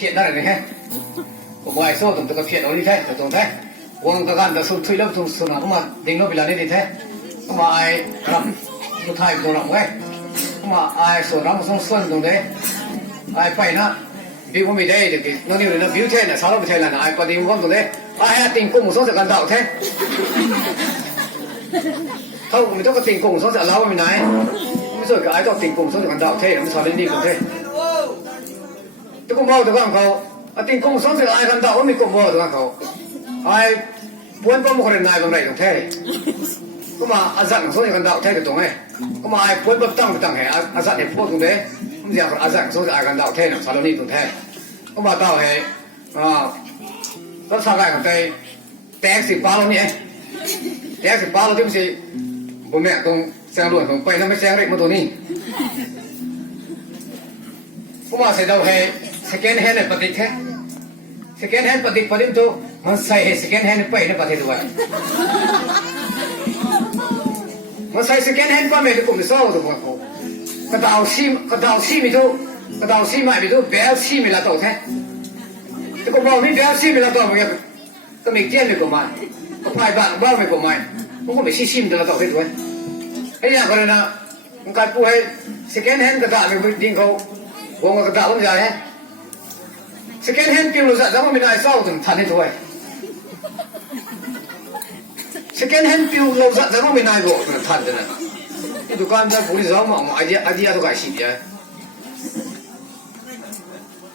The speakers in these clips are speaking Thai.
phiền đó là này hết của ngoài số tổng cái phiền đó đi thế tổng thế quân các anh đã xuống thuê lớp xuống nào cũng mà tính nó bị là nên đi thế cũng mà ai làm một thay một lòng ấy cũng mà ai số nó xuống xuân tổng thế ai phải nó vì có mình đây thì nó như là biểu thế là sao nó phải là ai có tiền không tổng thế ai tiền cùng một số sự cần đạo thế không mình có tiền cùng số sự lâu mình này rồi cái ai có tiền cùng số sự cần đạo thế nó mới sao lên đi cũng thế tôi cũng bao tôi con cậu tiền cùng số sự ai cần đạo mình cũng bao tôi con cậu ai muốn có một cái này bằng này tổng thế có mà dặn số sự cần đạo thế được tổng này có mà ai muốn bấm tăng hệ dặn để phô tổng thế không gì à dặn số sự ai cần đạo thế làm sao lên đi tổng thế có mà tao hệ rất sao cái cái té xịt bao luôn nhỉ té xịt bao luôn chứ gì bố mẹ con sang luôn con quay nó mới sang đấy một tuần đi cũng mà sẽ đâu hệ second hand này bật đi thế second hand bật đi tu mà sai second hand này quay nó bật đi rồi mà sai second hand qua mẹ thì cũng sao được không cái đào xi mày tu bé xi mày là tổ thế cái con bò mình bé xi mày là tổ mà cái mình tiền được của mày có phải bạn bao mày của mày cũng có phải xi được là tổ thế rồi cái nhà còn là cái phụ hay second hand cái đào mình đi câu gồm cái đào không dài hết second hand kêu là giống mình lại sao thì thành hết rồi second hand kêu là giống mình lại rồi thành rồi này cái tụi con ra phụ đi giống mà idea tôi cái gì vậy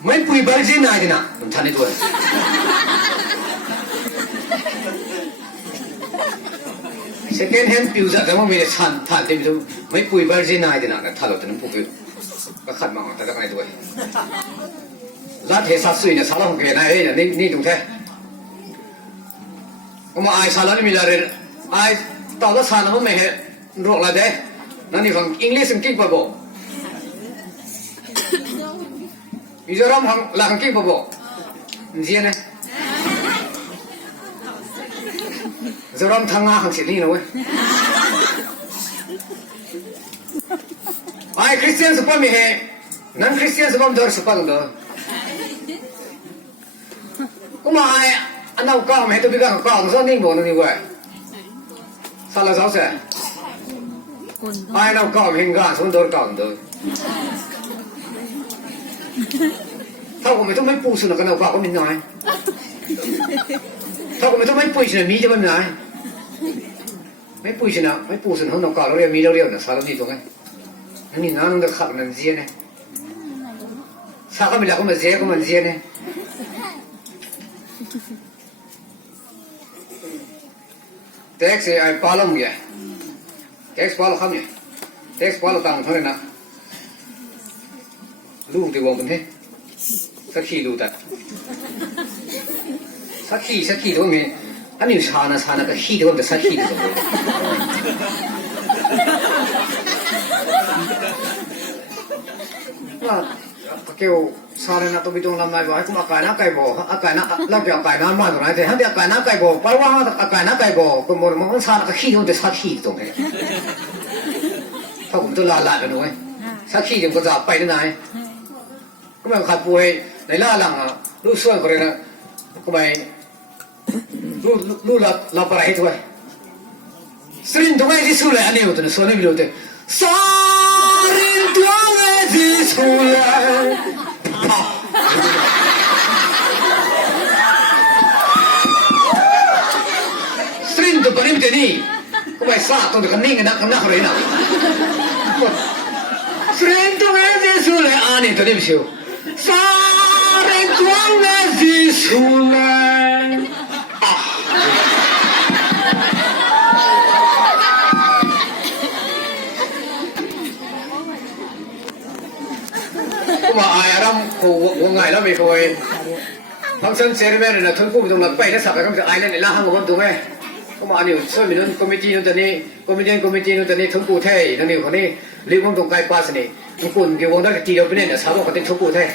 mấy bụi bẩn gì này thế nào thành hết rồi second hand kêu là giống mình thành thì mấy bụi bẩn gì này thế nào thành rồi thì nó phụ cái khăn mà ta cái này rồi giá thế sát suy là sao không kể này là nên đúng thế mà ai sao nó mình là ai tao nó sao nó không mày rộng là đấy nó đi bằng English and kinh vào bộ bây giờ làm hàng là hàng kinh vào bộ gì này giờ làm thằng hàng xử lý rồi ai Christian sẽ phải mày non Christian sẽ không được sẽ phải được cũng mà ai anh đâu có mà tôi biết là có rất nhiều bộ như vậy sao là sao sẽ ai đâu có hình gà xuống đôi còn được thao của mình tôi mấy pu xuống là cái nào vào của mình nói thao của mình tôi mấy pu xuống là mi cho mình nói mấy pu xuống nào mấy pu xuống không nào có đâu mi đâu là sao nó đi thôi anh nhìn nó được khẩn là gì này sao có mình là có mình dễ có mình gì này tax ai palong vậy tax palong không vậy tax palong tăng thôi nè lu thì bọn mình thế sắc khí lu ta sắc khí thôi mình anh yêu xa na cái khí thôi cái sắc khí thôi kêu sao này tôi bị tung làm này vậy cũng akai na kai bo akai na lao kêu akai na mà rồi thế hắn đi akai na kai bo bao hoa akai na kai bo cũng một món sao cái khí thôi để sát khí tung này không tôi là rồi nuôi sát khí thì có giả bay thế này cũng mà khát bùi này là lằng lúc xuân rồi nè cũng mày lúc là phải thôi Srin tung cái gì xui lại anh em tôi xuân này biết rồi Srin tung cái gì xui lại Srin tu panim teni, kau baik sah tu dekat ni kena hari na. Srin tu ngaji sule ani tu ni mesti. Srin tu ngaji sule. Mà ai aram của ngày đó bị coi function ceremony là thôi cũng dùng là quay nó sập lại không được ai nên là hàng một con tụi mày cũng mà nhiều số mình committee nó tận committee nó tận thông cụ thế nó nhiều cái này liên quan tụng cái pass này một cuốn cái vốn đó là chỉ đầu bên này là sáu cái tên thông cụ thế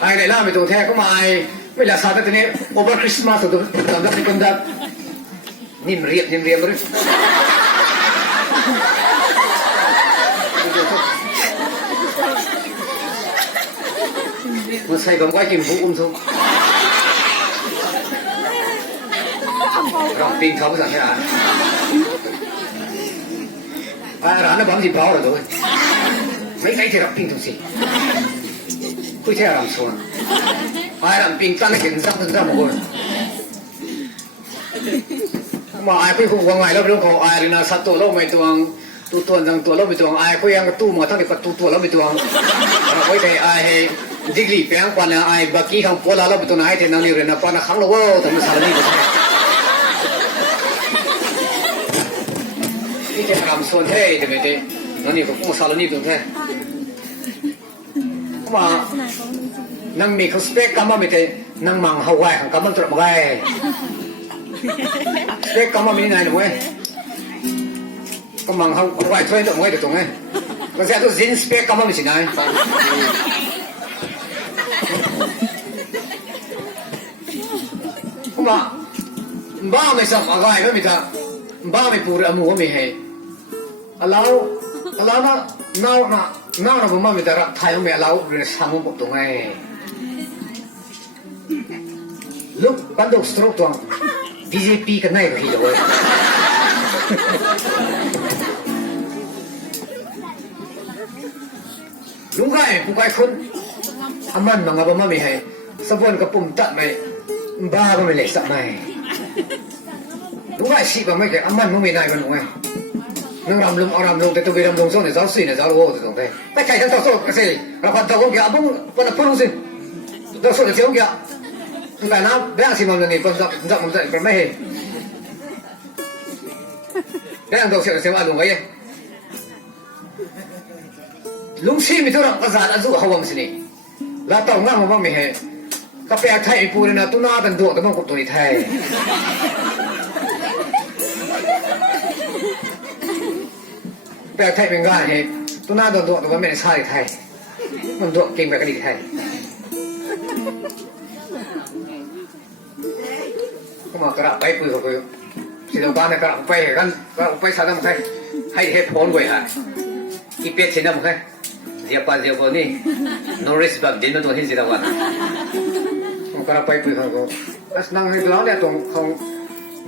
ai này làm về tụng thế cũng mà ai bây giờ sao thế này over Christmas rồi làm được cái đó niệm riêng rồi มันใส่กับไว้กินผู้ทุกเราปีนเขาไม่สั่งให้อ่านร้านนั้นบางทีเบาเลยด้วยไม่ใช่ที่เราปีนทุกสิ่งคุยแค่เราส่วนร้านปีนตั้งแต่กินซ้ำหมดมาไอ้คุยคุยว่าไงแล้วเรื่องของไอ้เรื่องสัตว์ตัวเราไม่ตัวตัวทั้งตัวเราไม่ตัวไอ้คุยยังตู้มาทั้งที่ตัวเราไม่ตัวเราคุยแต่ไอ้ดิกลีเพียงกว่าไอ้บักกี้ของพวกเราไม่ตัวไหนที่นั่นนี่เรื่องปนขังเราว่าทำไมสารนี่ก็ใช่ที่จะทำส่วนเท่จะไม่ได้นั่นนี่ก็คงสารนี่ตัวแท้มานั่งมีเขาสเปกกันมาไม่ได้นั่งมังฮาวายของกันมันตรมาไงสเปกกันมาไม่ได้หนูเว้ยก็มังฮาวายช่วยตัวเว้ยตรงไงก็จะตัวซินสเปกกันมาไม่ใช่ไหนก็มาบ้าไม่สับอะไรไม่มีท่าบ้าไม่ปูระมัวไม่ให้เรามาน้าผมมาไม่ได้รับไทยไม่เราเรื่องสามุบตรงไงลูกปันดุสตรกตัว DJP กันไหนก็ฮิโร่ลุงไก่ผู้ไก่คนอามันมังอาบมาไม่ให้สะพานกระปุ่มตัดไม่บ้าก็ไม่เล็กสักไม่ลุงไก่สิบไม่แก่อามันไม่ได้กันหนูไงนั่งรำลงเอารำลงแต่ตัวเบรำลงส่วนเนี่ยเจ้าสี่เนี่ยเจ้าโว้ตรงนี้แต่ใครทั้งตัวโซ่ก็สิเราพันตัวก็บุ้งปนพุ่งสิตัวโซ่จะเสียงก็แต่น้ำแบงค์สิมันนี่ปนจับมันจะเป็นไม่เห็นแบงค์ตัวเสียว่าลุงไงลุงซีมีตัวภาษาอันสู้เขาว่ามันสินี่แล้วต้องนั่งมันไม่เห็นก็ไปไทยปูนี่นะตัวน้าเป็นตัวแต่มันก็ตัวนี้ไทยแปลไทยเป็นง่ายเหรอตัวหน้าตัวมันไม่ได้ใช่ไทยมันตัวเก่งแบบกระดิ่งไทยก็มากระไปปืนเขาไปสิ่งต่างๆกระไปกันกระไปสาดน้ำไทยให้เหตุผลไว้ฮะอีเปียเช่นน้ำไทยเสียป้าเสียคนนี่ no respect เดินมาตัวที่สิตะวันมันกระไปปืนเขาแล้วนั่งในร้านเนี่ยตรงของ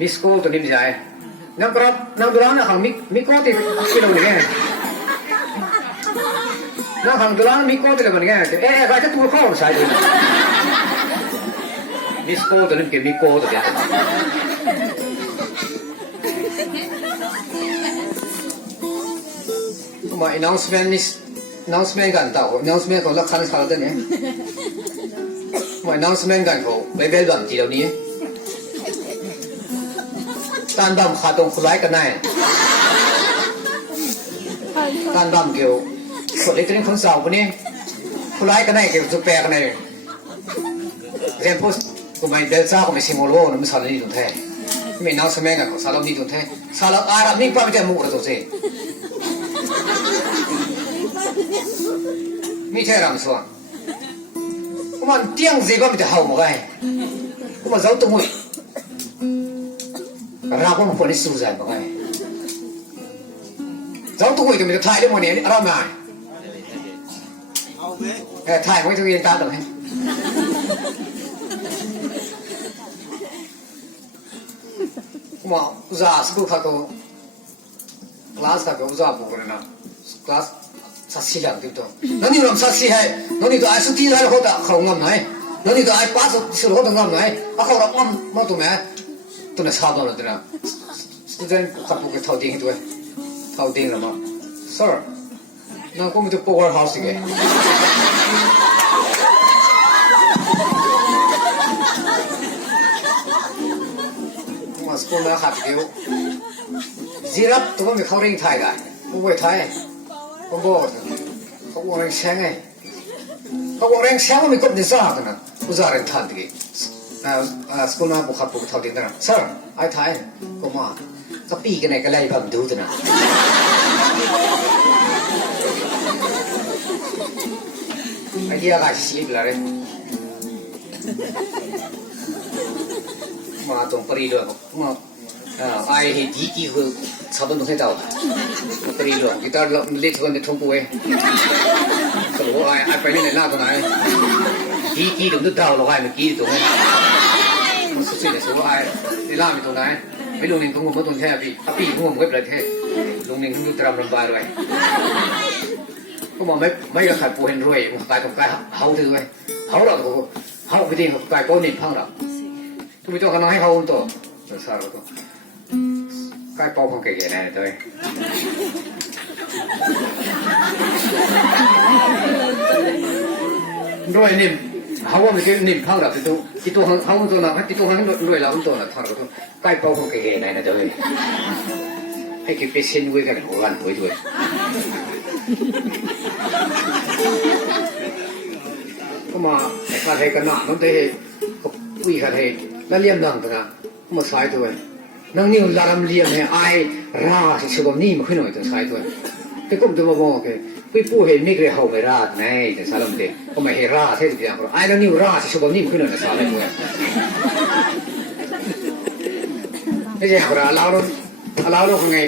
มิสโก้ตัวนี้ไม่ใช่นั่งครับนั่งดูร้านนะของมิโก้ที่ที่เราเนี่ยนั่งของดูร้านมิโก้ที่เราเนี่ยใครจะตัวเข้าใส่เลยมิโก้ตัวนี้เกี่ยวมิโก้ตัวเดียวมา announcement นี่ announcement กันต่อ announcement ของลักษณะสารตัวนี้มา announcement กันเขาไม่เป็นแบบที่เรานี้การดำขาตรงคุไลกันไหนการดำเกี่ยวสดไอ้ตัวนี้คนสาวคนนี้คุไลกันไหนเกี่ยวกับแปลกันไหนเรียนพูดกูไม่เดินซ่ากูไม่ซิมโมโลนั่นมันสารนี่ตรงแท้ไม่น้องสมัยกันสารนี่ตรงแท้สารอารานี่ป้าไม่ได้มุกเลยตัวเองไม่ใช่รำส่วนกูมันเตี้ยงซีก็ไม่ได้เห่าหมดไงกูมันเจ้าตัวมุ้ยเราก็มาพูดในสู้ใจบ้างไงเราตัวอีกก็มีแต่ถ่ายได้หมดเนี่ยเราไม่ถ่ายไว้ทุกอย่างตาตรงนี้มาอุตส่าห์สกูลข้าก็คลาสข้าก็อุตส่าห์บอกเลยนะคลาสสัตย์สิลังติดตัวนั่นนี่เราสัตย์สิให้นั่นนี่ตัวไอ้สุดที่เราเขาจะเขางำไหนนั่นนี่ตัวไอ้ป้าสุดเขาจะงำไหนเขาเรางำมาตัวไหนตัวนี้ชาบแล้วนะstudent ขับรถเท่าดิ่งด้วยเท่าดิ่งแล้วมั้ง sir นั่นก็มีตัว power house ไงมาสกูลมาขับเดียวจีรับตัวมันมีเขาเร่งไทยกันผู้บริไทยเขาบอกเขาบอกแรงแซงไงเขาบอกแรงแซงมันมีกฎนิสัยกันนะผู้ชายเร่งทันทีสกุลมาบุคคลเท่าดิ่งนะ sir ไอ้ไทยก็มาก็ปีกันไหนก็ไล่แบบดูตัวนะไอ้ที่อะไรสิบเลยมาตรงปรีด้วยมาไอ้เฮดีกี่คือชาวบ้านต้องให้เท่าปรีด้วยกีตาร์เล่นทุกคนในทุ่งปุ้ยสรุปไอ้ไปนี่ในหน้าตรงไหน几都到了，还没几都没。我是谁的时候哎，你拉没动来？ไม่ลงหนึ่งคงไม่ต้องแทบพี่คงไม่ประเทศลงหนึ่งคงจะทำลำบากเลยก็บอกไม่กระขัดปูเห็นรวยกายกับกายเขาถือไว้เขาเราตัวเขาไปทิ้งกับกายก้อนนิดพังเราทุกทีต้องกันให้เขาตัวสารตัวกายเป่าของแก่ๆนั่นเลยรวยนิ่มเขาว่ามันคือนิ่มพังเราที่ตัวเขาตัวนั้นที่ตัวเขารวยเราตัวนั้นทางเราตัวกายเป่าของแก่ๆนั่นเลยให้คิดไปเส้นไว้กันหัวกันไว้ด้วยก็มาขาดให้กันหนาน้องเตะวิ่งขาดให้แล้วเลี้ยมดังตัวนะมาสายตัวนั่งนี่ลารำเลี้ยมให้ไอราสิชอบนี่มาขึ้นหน่อยตัวสายตัวแต่ก็ตัวมาบอกแกพี่ผู้เห็นไม่เคยเข้าไปราดในแต่สารมันเด็กก็ไม่เห็นราใช่ทุกอย่างไอ้นั่งนี่ราสิชอบนี่มาขึ้นหน่อยแต่สารตัวไม่ใช่เราเราคงไง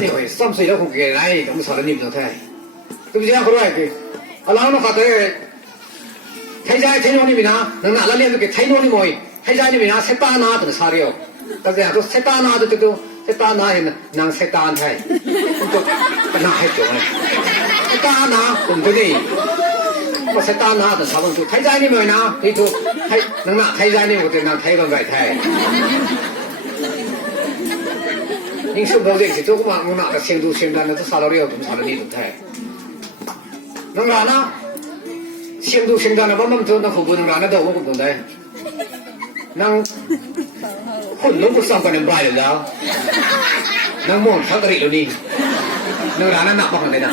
นี่คอยซ้ำใส่เราคงเกยไรแต่ไม่สารนี่ตัวแท้ก็ไม่ใช่เขาไรคือเราเราขาดเลยไทยใจไทยโน่นนี่มีนะนั่นน่ะแล้วเรียกว่าไทยโน่นนี่มวยไทยใจนี่มีนะเซตานาตัวสารีโอแต่เนี่ยตัวเซตานาตัวเซตานาเห็นนางเซตานไทยตัวเป็นนาให้ตัวเลยเซตานาตัวนี้ก็เซตานาตัวสาวตัวไทยใจนี่มวยนะที่ตัวไทยนั่นน่ะไทยใจนี่มันเป็นนางไทยกันไปไทยยิ่งสุดเราเด็กสิตัวก็มามันน่ะก็เสียงดูเสียงดังตัวสารีโอตัวสารีตัวไทยนั่นแหละนะเสียงดูเสียงดังนะว่ามันตัวนั่งขบวนนั่งร้านนั่นเดี๋ยวว่าผมตรงไหนนั่งคนล้มกุศลกันในบ้านแล้วนั่งมองทั้งตรีแล้วนี่นั่งร้านนั่นหนักมากเลยนะ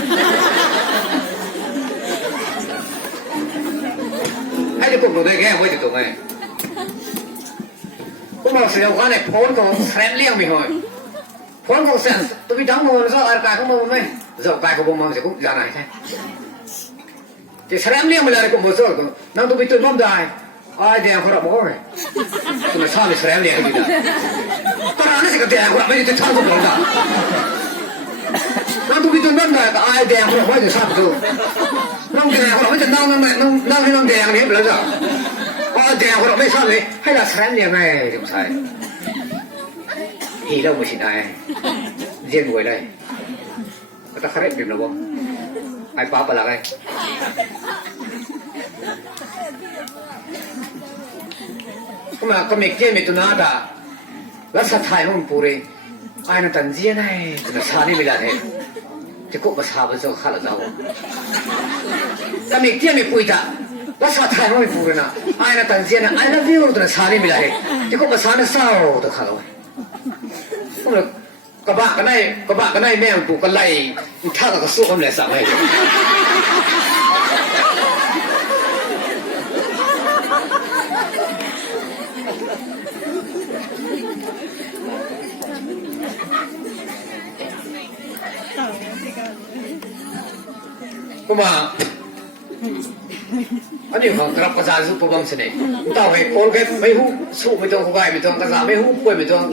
ให้เด็กผมตรงไหนแก่ไว้ตรงไหนผมบอกเสียว่าเนี่ยพ้นของแสนเลี้ยงไม่หอยพ้นของแสนตัวพี่ดังมันจะอะไรของมันไหมจะกายของมันจะกุ้งยาไหนใช่จะแสดงเลี้ยงเวลาผมบอกว่านั่งตัวพี่ตื่นมั่มได้ไอ้เดียงคนละบอกไงตัวนั้นชอบแสดงเลี้ยงกันดีนะตอนนั้นสิก็เดียงคนละไม่ได้ชอบคนละนั่งตัวพี่ตื่นมั่มได้แต่ไอ้เดียงคนละไม่ได้ชอบตัวนั่งเดียงคนละไม่จะนั่งให้นั่งเดียงนี้ไปแล้วจ้ะไอ้เดียงคนละไม่ชอบเลยให้เราแสดงเลี้ยงไงจะไม่ใช่ฮีโร่ไม่ใช่ได้เรียนรวยเลยก็ต้องขยันเป็นระบบไอ้ป้าปลาอะไรก็มาก็มีเกมตัวนาดาแล้วสัตย์ไทยมันปูเลยไอ้นั่นตันเจียนไอ้ตัวชานี่ไม่ได้เลยจะก็มาชาไปจะขาดแล้วก็มีเกมปุยตาแล้วสัตย์ไทยมันปูเลยนะไอ้นั่นตันเจียนไอ้นั่นวิวตัวชานี่ไม่ได้เลยจะก็มาชาเนี่ยเศร้าตัวขาดแล้วก็เลยกระบะกันได้แม่ปูกันไล่ท่าตะกสู้กันเลยสั่งให้ก็มาอันนี้ของกระปัจจัยสุภาพสนิทต่อไปโกลเกตไม่หูสู้ไม่ต้องคุยไม่ต้องกระซาไม่หูป่วยไม่ต้อง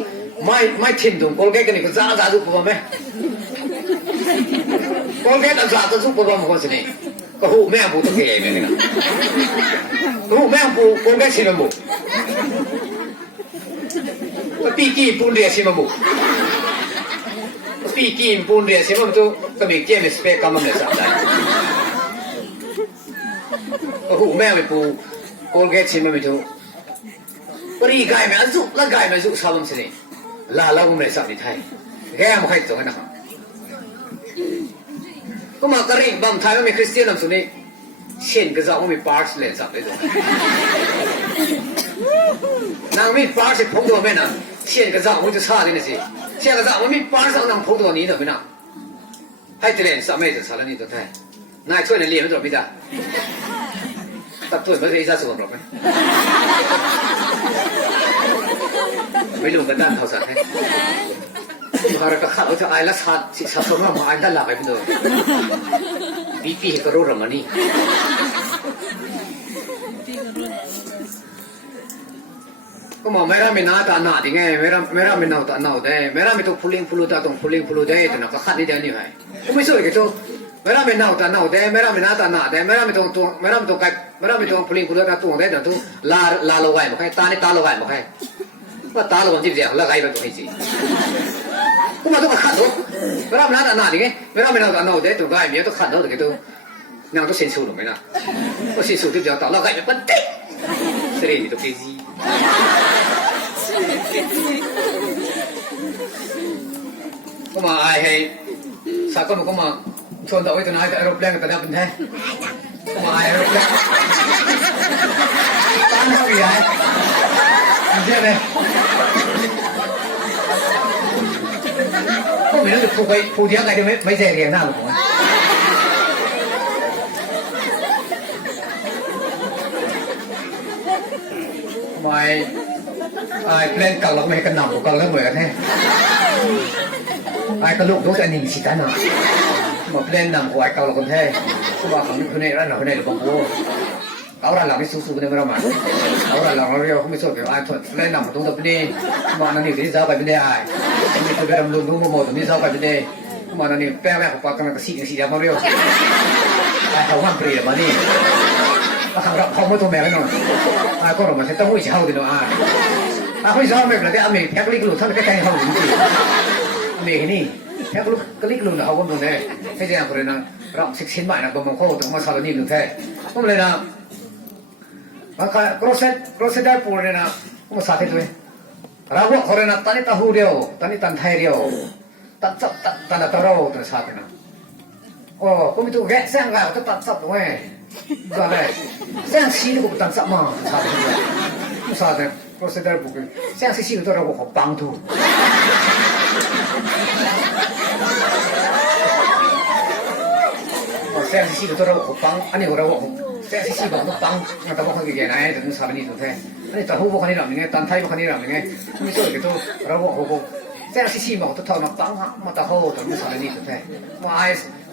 ไม่ทิ้งตรงโกลเกตกันนี่ก็จ้าสุภาพไหมโกลเกตจ้าสุภาพคนสนิทก็หูแม่ปูต้องเกย์ไหมเนี่ยหูแม่ปูโกลเกตชิมบุปีกี้ปูเรียชิมบุปีกี้ปูเรียชิมบุตัวก็มีเกมสเปกกำมันเลยสักได้ก็หูแม่ไปปูโกลเกตชิมบุตัวปรีกายแม่จุกละกายแม่จุกชาวบ้านสิเนี่ยลาผมเลยสักนิดไทยแกไม่ค่อยตรงกันนะครับก็มากระริ่งบางไทยมันมีคริสเตียนนั่นสุนี่เช่นก็จะมันมีพาร์ทเลยสักเลยตรงนางมีพาร์ทสิพงตัวแม่น่ะเช่นก็จะมันจะชาตินี่สิเช่นก็จะมันมีพาร์ทสักนางพงตัวนี้เนอะไม่น่ะให้เจริญสักไม่จะสารนี่ตัวไทยนายช่วยในเรียนไม่ตรงพี่จ้าตัดตัวไม่ใช่อีจ้าสุวรรณหรอกไหมไม่รู้กันด้านเขาสัตว์ให้พาราก็ข้าวจะไอ้ละสัตว์สิสัตว์สมมติมาไอ้ด้านหลังไปเป็นตัวบีพีก็รู้รามันนี่ก็มองไม่ได้ไม่น่าตาหนาดีไงไม่ได้ไม่น่าตาหนาได้ไม่ได้ไม่ต้องพูลิงพูลูตาต้องพูลิงพูลูได้แต่นักขัดนี่เดียวนี่ไงก็ไม่สวยกันตัว Mera me nau ta nau de, mera me na ta na de, mera me tong kai, mera me tong puling pulut ta tong de, tu la lo gai ma kai, ta ni ta lo gai ma kai. Wa ta lo jip ja, la gai ba tu hi. Kuma tu ka khat do. Mera me na ta na ni ke, mera me nau ta nau de, tu gai mi tu khat do ke tu. Nang tu sin su lo me na. Ko sin su tu ja ta la gai ba te. Seri ni tu ke ji. Kuma ai hai sa ko kumaชวนต่อไปตัวไหนจะรบแรงกันเป็นแท้มาไอ้รบแรงตั้งเท่าไหร่เจ๊เลยพวกนี้ถูกไปผูกเดียวกันจะไม่เจ๊เรียงหน้าหรอกไม่ไอ้เพลงเก่าเราไม่ให้กันหนำกันแล้วเหมือนกันแท้ไอ้กระลุกต้องจะหนีสิท่านอ่ะมาเพลงนำหัวไอ้เก่าเราคนแท้ก็ว่าของคนนี้ร้านเราคนนี้หรือเปล่าเอาร้านเราไม่สู้ๆกันไม่รู้มั้ยเอาร้านเราเรียกเขาไม่สู้กับไอ้ทนเพลงนำตรงตัวเป็นนี่มานั่นนี่ที่เจ้าไปเป็นได้ไอ้นี่ตัวเบรมลุนทุ่งโมตัวนี้เจ้าไปเป็นได้มานั่นนี่แป้งแม่ของปากกันก็สีเดียวมาเรียวไอ้เขาห้ามเปลี่ยนมานี่มาขังรับเขาไม่ตัวแม่กันหน่อยไอ้ก็เรามาใช้ต้องวิ่งเช่าดีหน่อยไอ้เขาจะเอาไม่เป็นไรแต่อเมริกแพ็คลิกลุนท่านก็แข่งเขาจริงๆอเมริกนี่แค่ก็ลิกลุนเขาก็มึงเนี่ยแค่จะอย่างคนนั้นเรา16 บาทนะก็มันโคตรมาซาลานี่หนึ่งแค่ก็เลยนะมันก็กรอสได้ปูเลยนะก็มาสาธิตด้วยเราว่าคนนั้นตอนนี้ตาหูเดียวตอนนี้ตันไทยเดียวตัดซับตันตะเราตัวสาธิตนะโอ้ก็มีตัวแกะแซงกันก็ตัดซับตรงนี้ก็เลยแซงซีนี่ก็ตัดซับมาสาธิตด้วยสาธิตกรอสได้ปูกันแซงซีนี่ตัวเราก็ปังทูแซงซีตัวเราก็ปังอันนี้เราก็แซงซีบอกว่าปังมันต้องบอกเขาอย่างไรแต่ต้องสาบนี่ตัวแท้อันนี้ตัวหูบอกเขานี่หลังนี่ตันไทยบอกเขานี่หลังนี่ไม่ใช่ก็ตัวเราบอกเขาแซงซีบอกตัวเท่านั้นปังมาตัวหูตัวต้องสาบนี่ตัวแท้ว่าไอ้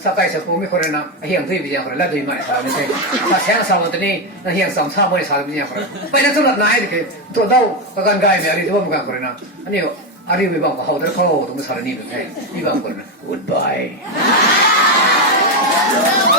สักไอ้สักผู้ไม่คนนั้นเฮียงที่วิญญาณคนละด้วยมั้ยสาบนี่ใช่ถ้าแซงสาบตัวนี้นั่นเฮียงสามสามไม่สาบวิญญาณคนไปนั่นตัวไหนที่ตัวเท่าตัวกันไกลไม่อะไรตัวมันกันคนนั้นอันนี้อันนี้ไม่บอกเขาแต่เขาต้องสาบนี่ตัวแท้นี่บอกคนนั้น goodbye